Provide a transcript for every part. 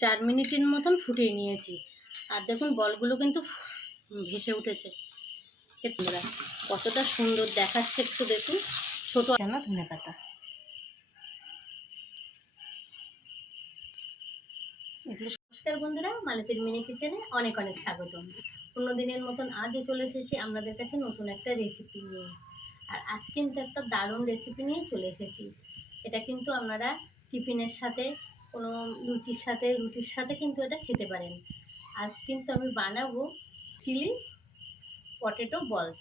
চার মিনিটের মতন ফুটিয়ে নিয়েছি। আর দেখুন, বলগুলো কিন্তু ভেসে উঠেছে। বন্ধুরা কতটা সুন্দর দেখাচ্ছে একটু দেখুন। ছোটো কেন ধনে পাতা। নমস্কার বন্ধুরা, মালতীর মিনি কিচেনে অনেক অনেক স্বাগতম। অন্য দিনের মতন আজও চলে এসেছি আপনাদের কাছে নতুন একটা রেসিপি নিয়ে। আর আজ কিন্তু একটা দারুণ রেসিপি নিয়ে চলে এসেছি। এটা কিন্তু আপনারা টিফিনের সাথে কোনো লুচির সাথে, রুটির সাথে কিন্তু এটা খেতে পারেন। আজ কিন্তু আমি বানাবো চিলি পটেটো বলস।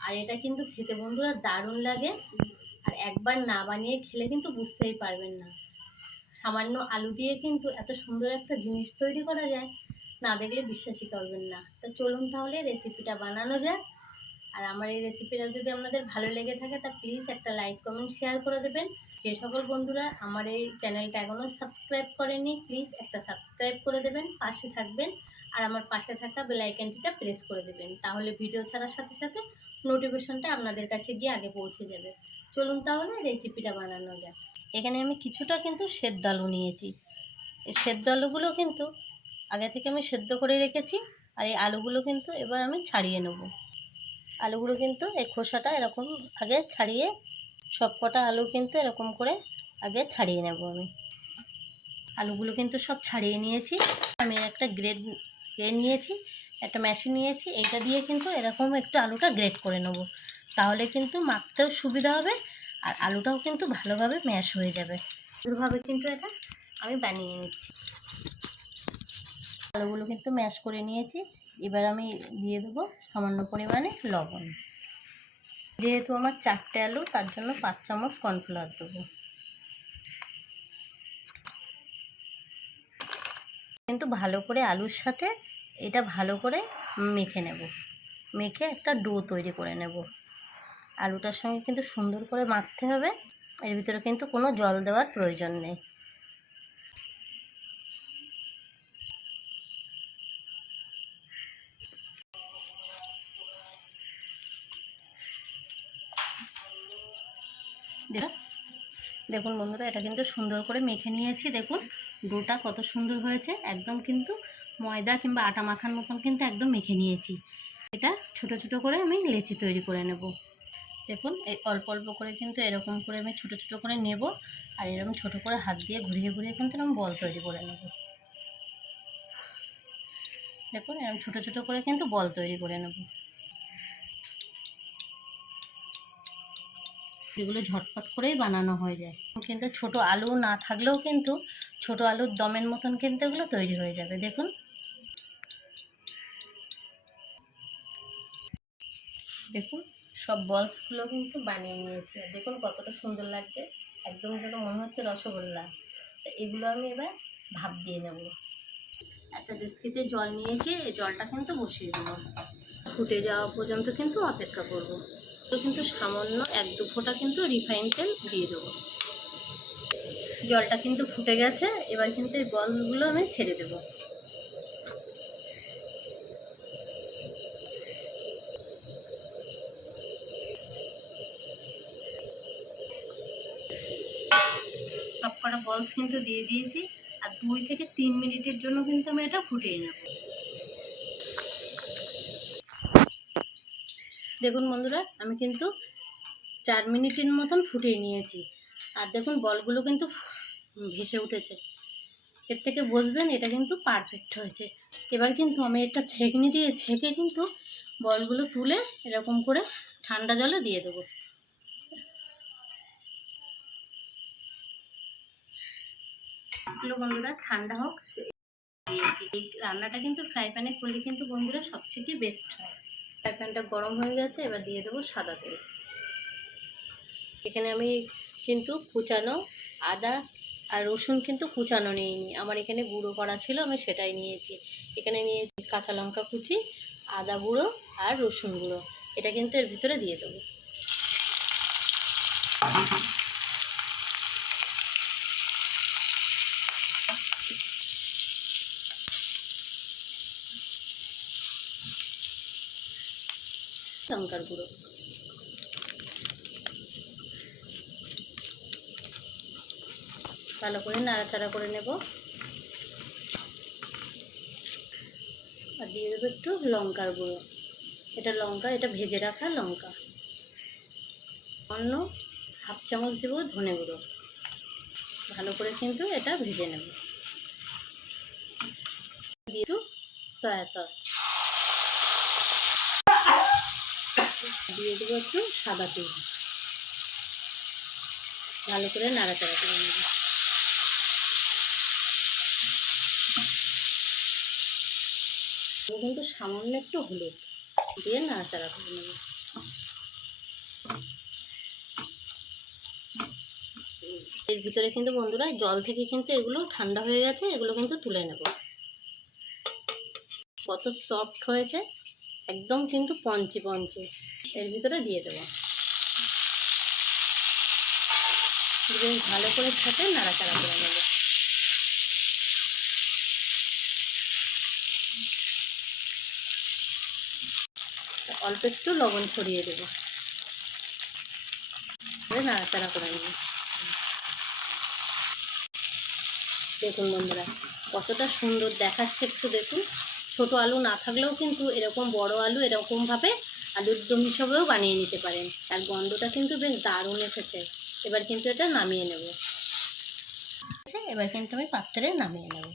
আর এটা কিন্তু খেতে বন্ধুরা দারুণ লাগে। আর একবার না বানিয়ে খেলে কিন্তু বুঝতেই পারবেন না। সামান্য আলু দিয়ে কিন্তু এত সুন্দর একটা জিনিস তৈরি করা যায়, না দেখলে বিশ্বাসই করবেন না। তো চলুন তাহলে রেসিপিটা বানানো যায় আর আমার এই রেসিপিটা যদি আপনাদের ভালো লেগে থাকে, তা প্লিজ একটা লাইক কমেন্ট শেয়ার করে দেবেন। যে সকল বন্ধুরা আমার এই চ্যানেলটা এখনও সাবস্ক্রাইব করেনি প্লিজ একটা সাবস্ক্রাইব করে দেবেন, পাশে থাকবেন। আর আমার পাশে থাকা বেল আইকনটিটা প্রেস করে দেবেন। তাহলে ভিডিও ছাড়ার সাথে সাথে নোটিফিকেশনটা আপনাদের কাছে গিয়ে আগে পৌঁছে যাবে। চলুন তাহলে রেসিপিটা বানানো যায় এখানে আমি কিছুটা কিন্তু সেদ্ধ আলু নিয়েছি। এই সেদ্ধ আলুগুলো কিন্তু আগে থেকে আমি সেদ্ধ করে রেখেছি। আর এই আলুগুলো কিন্তু এবার আমি ছাড়িয়ে নেব। আলুগুলো কিন্তু এই খোসাটা এরকম আগে ছাড়িয়ে সব কটা আলু কিন্তু এরকম করে আগে ছাড়িয়ে নেব আমি। আলুগুলো কিন্তু সব ছাড়িয়ে নিয়েছি। আমি একটা গ্রেড এ নিয়েছি, একটা মেশিন নিয়েছি, এইটা দিয়ে কিন্তু এরকম একটু আলুটা গ্রেড করে নেব। তাহলে কিন্তু মাখতেও সুবিধা হবে আর আলুটাও কিন্তু ভালোভাবে ম্যাশ হয়ে যাবে। ভাবে কিন্তু এটা আমি বানিয়ে নিচ্ছি। আলুগুলো কিন্তু ম্যাশ করে নিয়েছি। এবার আমি দিয়ে দেবো সামান্য পরিমাণে লবণ। যেহেতু আমার চারটে আলু, তার জন্য পাঁচ চামচ কর্নফ্লাওয়ার দেবো। কিন্তু ভালো করে আলুর সাথে এটা ভালো করে মেখে নেব। মেখে একটা ডো তৈরি করে নেব। আলুটার সঙ্গে কিন্তু সুন্দর করে মাখতে হবে। এর ভিতরে কিন্তু কোনো জল দেওয়ার প্রয়োজন নেই। দেখুন দেখুন বন্ধুরা, এটা কিন্তু সুন্দর করে মেখে নিয়েছি, দেখুন। ডোটা কত সুন্দর হয়েছে, একদম কিন্তু ময়দা কিংবা আটা মাখার মতন কিন্তু একদম মেখে নিয়েছি। এটা ছোট ছোট করে আমি লেচি তৈরি করে নেব। দেখুন, এই অল্প অল্প করে কিন্তু এরকম করে আমি ছোট ছোট করে নেব, আর এরকম ছোট করে হাত দিয়ে ঘুরিয়ে ঘুরিয়ে কিন্তু এরকম বল তৈরি করে নেব। দেখুন, এরকম ছোট ছোট করে কিন্তু বল তৈরি করে নেব। এগুলো ঝটপট করেই বানানো হয়ে যায়। কিন্তু ছোট আলু না থাকলেও কিন্তু ছোট আলুর দমের মতন কিন্তু এগুলো তৈরি হয়ে যাবে, দেখুন। দেখুন, সব বলসগুলো কিন্তু বানিয়ে নিয়েছি। দেখুন কতটা সুন্দর লাগছে। একদম যেন মনে হচ্ছে রসগোল্লা। এগুলো আমি এবার ভাপ দিয়ে নেব। একটা ডিস্কিতে জল নিয়েছি জলটা কিন্তু বসিয়ে দেবো। ফুটে যাওয়া পর্যন্ত কিন্তু অপেক্ষা করব। তো কিন্তু সামান্য এক দু ফোঁটা কিন্তু রিফাইন তেল দিয়ে দেবো। জলটা কিন্তু ফুটে গেছে, এবার কিন্তু এই বলগুলো আমি ছেড়ে দেবো। সব কটা বলস কিন্তু দিয়ে দিয়েছি, আর দুই থেকে তিন মিনিটের জন্য কিন্তু আমি এটা ফুটিয়ে নেব। দেখুন বন্ধুরা, আমি কিন্তু চার মিনিটের মতন ফুটিয়ে নিয়েছি। আর দেখুন, বলগুলো কিন্তু ভেসে উঠেছে। এর থেকে বুঝবেন এটা কিন্তু পারফেক্ট হয়েছে। এবার কিন্তু আমি একটা ছেঁকনি দিয়ে ছেঁকে কিন্তু বলগুলো তুলে এরকম করে ঠান্ডা জলে দিয়ে দেবো। বন্ধুরা, ঠান্ডা হোক। দিয়েছি এই রান্নাটা কিন্তু ফ্রাই প্যানে করলে কিন্তু বন্ধুরা সবথেকে বেস্ট হয়। ফ্রাই প্যানটা গরম হয়ে গেছে, এবার দিয়ে দেবো সাদা তেল। এখানে আমি কিন্তু কুচানো আদা আর রসুন কিন্তু কুচানো নিইনি। আমার এখানে গুঁড়ো করা ছিল, আমি সেটাই নিয়েছি। এখানে নিয়েছি কাঁচা লঙ্কা কুচি, আদা গুঁড়ো আর রসুন গুঁড়ো। এটা কিন্তু এর ভিতরে দিয়ে দেবো। লঙ্কার গুঁড়ো। ভালো করে নাড়াচাড়া করে নেব। আর দিয়ে দেবো একটু লঙ্কার গুঁড়ো। এটা লঙ্কা, এটা ভেজে রাখা লঙ্কা। অন্য হাফ চামচ দেবো ধনে গুঁড়ো। ভালো করে কিন্তু এটা ভেজে নেব। দিয়ে সয়া সস দিয়ে দেবো একটু সাদা তেল। ভালো করে নাড়াচাড়া করে নেব। কিন্তু সামান্য একটু হলুদ দিয়ে নাড়াচাড়া করে নেব। এর ভিতরে কিন্তু বন্ধুরা জল থেকে কিন্তু এগুলো ঠান্ডা হয়ে গেছে, এগুলো কিন্তু তুলে নেব। কত সফট হয়েছে। একদম কিন্তু পঞ্চি পঞ্চি। এর ভিতরে দিয়ে দেবো। ভালো করে সাথে নাড়াচাড়া করে নেব। অল্প একটু লবণ ছড়িয়ে দেবো। নাড়াচাড়া করে নেব। দেখুন বন্ধুরা, কতটা সুন্দর দেখাচ্ছে একটু দেখুন। ছোট আলু না থাকলেও কিন্তু এরকম বড় আলু এরকমভাবে আলুর দম হিসাবেও বানিয়ে নিতে পারেন। আর গন্ধটা কিন্তু বেশ দারুণ এসেছে। এবার কিন্তু এটা নামিয়ে নেব। আচ্ছা, এবার কিন্তু আমি পাত্রে নামিয়ে নেব।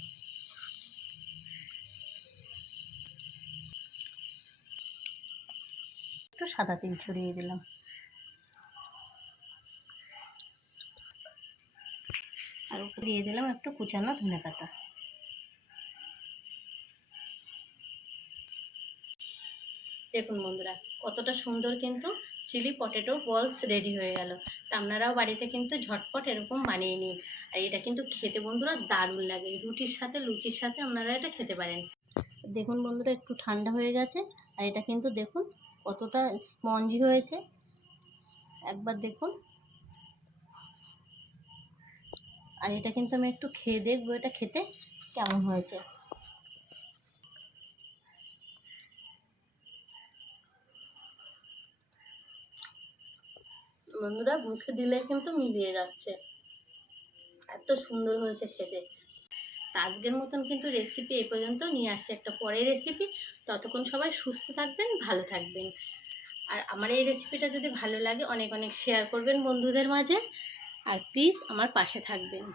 একটু সাদা তিল ছড়িয়ে দিলাম। আর উপরে দিয়ে দিলাম একটু কুচানো ধনে পাতা দেখুন বন্ধুরা, কতটা সুন্দর কিন্তু চিলি পটেটো বলস রেডি হয়ে গেল। তা আপনারাও বাড়িতে কিন্তু ঝটপট এরকম বানিয়ে নিন। আর এটা কিন্তু খেতে বন্ধুরা দারুণ লাগে। রুটির সাথে, লুচির সাথে আপনারা এটা খেতে পারেন। দেখুন বন্ধুরা, একটু ঠান্ডা হয়ে গেছে। আর এটা কিন্তু দেখুন কতটা স্পঞ্জি হয়েছে। একবার দেখুন। আর এটা কিন্তু আমি একটু খেয়ে দেখব, এটা খেতে কেমন হয়েছে। বন্ধুরা মুখে দিলে কিন্তু মিলিয়ে যাচ্ছে। এত সুন্দর হয়েছে খেতে। আজকের মতন কিন্তু রেসিপি এ পর্যন্ত নিয়ে আসছে একটা পরের রেসিপি ততক্ষণ সবাই সুস্থ থাকবেন, ভালো থাকবেন। আর আমার এই রেসিপিটা যদি ভালো লাগে, অনেক অনেক শেয়ার করবেন বন্ধুদের মাঝে। আর প্লিজ আমার পাশে থাকবেন।